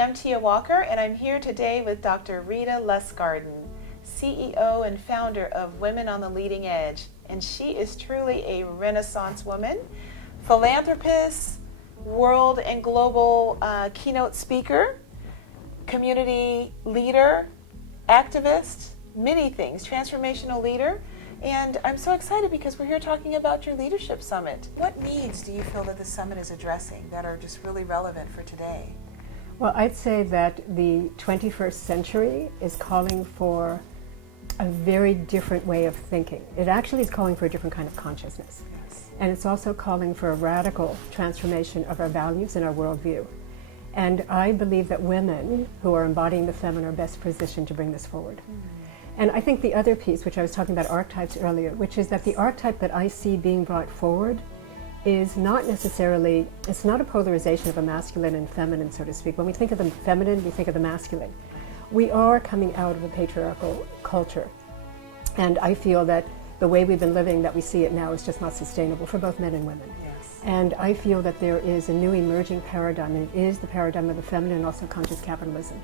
I'm Tia Walker, and I'm here today with Dr. Rita Lustgarten, CEO and founder of Women on the Leading Edge. And she is truly a Renaissance woman, philanthropist, world and global keynote speaker, community leader, activist, many things, transformational leader. And I'm so excited because we're here talking about your leadership summit. What needs do you feel that the summit is addressing that are just really relevant for today? Well, I'd say that the 21st century is calling for a very different way of thinking. It actually is calling for a different kind of consciousness. Yes. And it's also calling for a radical transformation of our values and our worldview. And I believe that women who are embodying the feminine are best positioned to bring this forward. And I think the other piece, which I was talking about archetypes earlier, which is that the archetype that I see being brought forward is not necessarily, it's not a polarization of a masculine and feminine, so to speak. When we think of the feminine, we think of the masculine. We are coming out of a patriarchal culture. And I feel that the way we've been living, that we see it now, is just not sustainable for both men and women. Yes. And I feel that there is a new emerging paradigm, and it is the paradigm of the feminine and also conscious capitalism.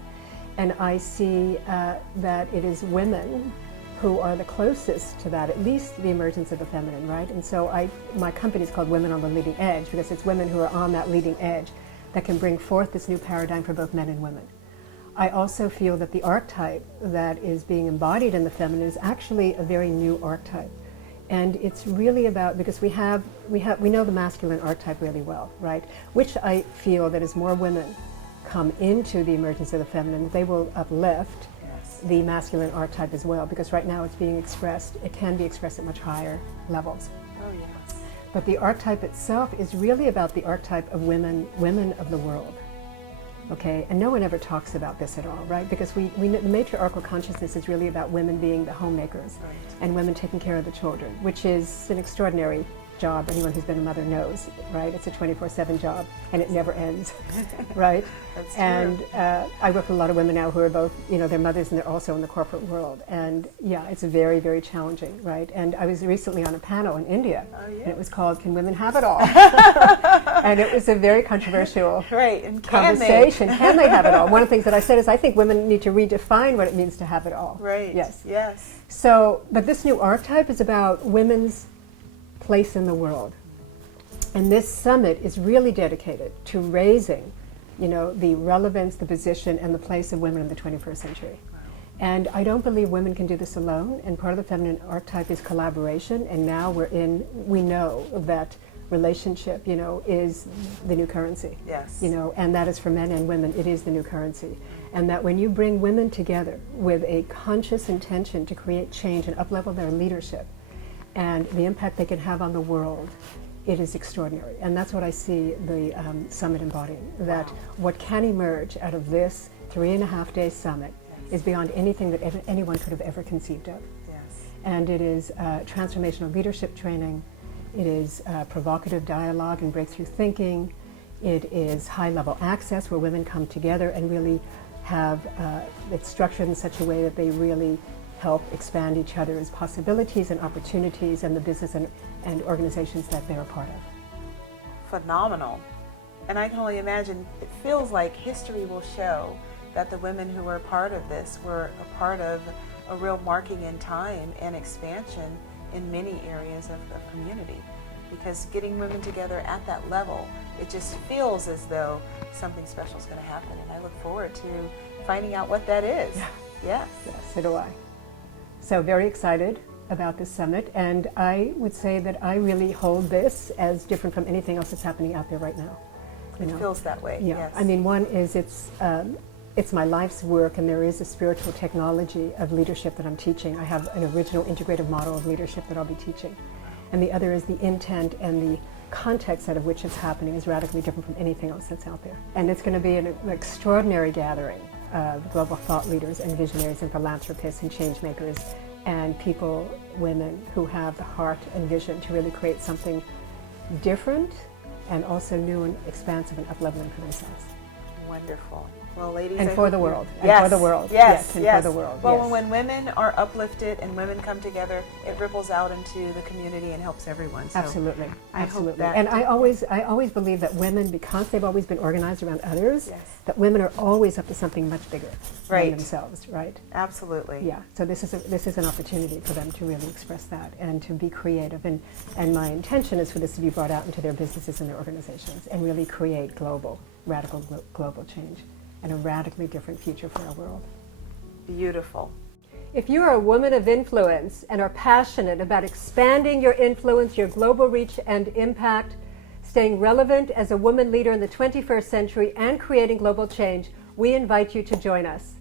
And I see that it is women who are the closest to that, at least the emergence of the feminine, right? And so my company is called Women on the Leading Edge because it's women who are on that leading edge that can bring forth this new paradigm for both men and women. I also feel that the archetype that is being embodied in the feminine is actually a very new archetype. And it's really about, because we know the masculine archetype really well, right? Which I feel that as more women come into the emergence of the feminine, they will uplift the masculine archetype as well, because right now it's being expressed, it can be expressed at much higher levels. Oh, yes. But the archetype itself is really about the archetype of women of the world. Okay, and no one ever talks about this at all, right? Because we know the matriarchal consciousness is really about women being the homemakers, Right. and women taking care of the children, which is an extraordinary job. Anyone who's been a mother knows, right? It's a 24/7 job, and it never ends, right? That's true. And I work with a lot of women now who are both, they're mothers and they're also in the corporate world. And yeah, it's very, very challenging, right? And I was recently on a panel in India, and it was called "Can Women Have It All?" And it was a very controversial Right, and conversation. Can they have it all? One of the things that I said is I think women need to redefine what it means to have it all. Right. Yes. Yes. So, but this new archetype is about women's place in the world. And this summit is really dedicated to raising, the relevance, the position, and the place of women in the 21st century. And I don't believe women can do this alone, and part of the feminine archetype is collaboration, and now we know that relationship, is the new currency. Yes. And that is for men and women, it is the new currency. And that when you bring women together with a conscious intention to create change and uplevel their leadership, and the impact they can have on the world, it is extraordinary. And that's what I see the summit embodying, that what can emerge out of this 3.5-day summit is beyond anything that anyone could have ever conceived of. Yes. And it is transformational leadership training, it is provocative dialogue and breakthrough thinking, it is high-level access where women come together and really have it structured in such a way that they really help expand each other's possibilities and opportunities and the business and organizations that they're a part of. Phenomenal. And I can only imagine, it feels like history will show that the women who were a part of this were a part of a real marking in time and expansion in many areas of the community. Because getting women together at that level, it just feels as though something special is going to happen. And I look forward to finding out what that is. Yeah. Yes. Yes, so do I. So very excited about this summit, and I would say that I really hold this as different from anything else that's happening out there right now. It feels that way. Yeah, Yes. I mean, one is it's my life's work, and there is a spiritual technology of leadership that I'm teaching. I have an original integrative model of leadership that I'll be teaching. And the other is the intent and the context out of which it's happening is radically different from anything else that's out there. And it's going to be an extraordinary gathering of global thought leaders and visionaries and philanthropists and change makers and people, women who have the heart and vision to really create something different and also new and expansive and up-leveling for themselves. Wonderful. Well, ladies, And I for hope the you- world. And Yes, for the world. Yes, And yes. for the world. Well, yes. when women are uplifted and women come together, it ripples out into the community and helps everyone. So Absolutely. I hope Absolutely. that- And I always believe that women, because they've always been organized around others, Yes. that women are always up to something much bigger Right. than themselves, right? Absolutely. Yeah. So this is an opportunity for them to really express that and to be creative. And my intention is for this to be brought out into their businesses and their organizations and really create radical global change and a radically different future for our world. Beautiful. If you are a woman of influence and are passionate about expanding your influence, your global reach and impact, staying relevant as a woman leader in the 21st century, and creating global change, we invite you to join us.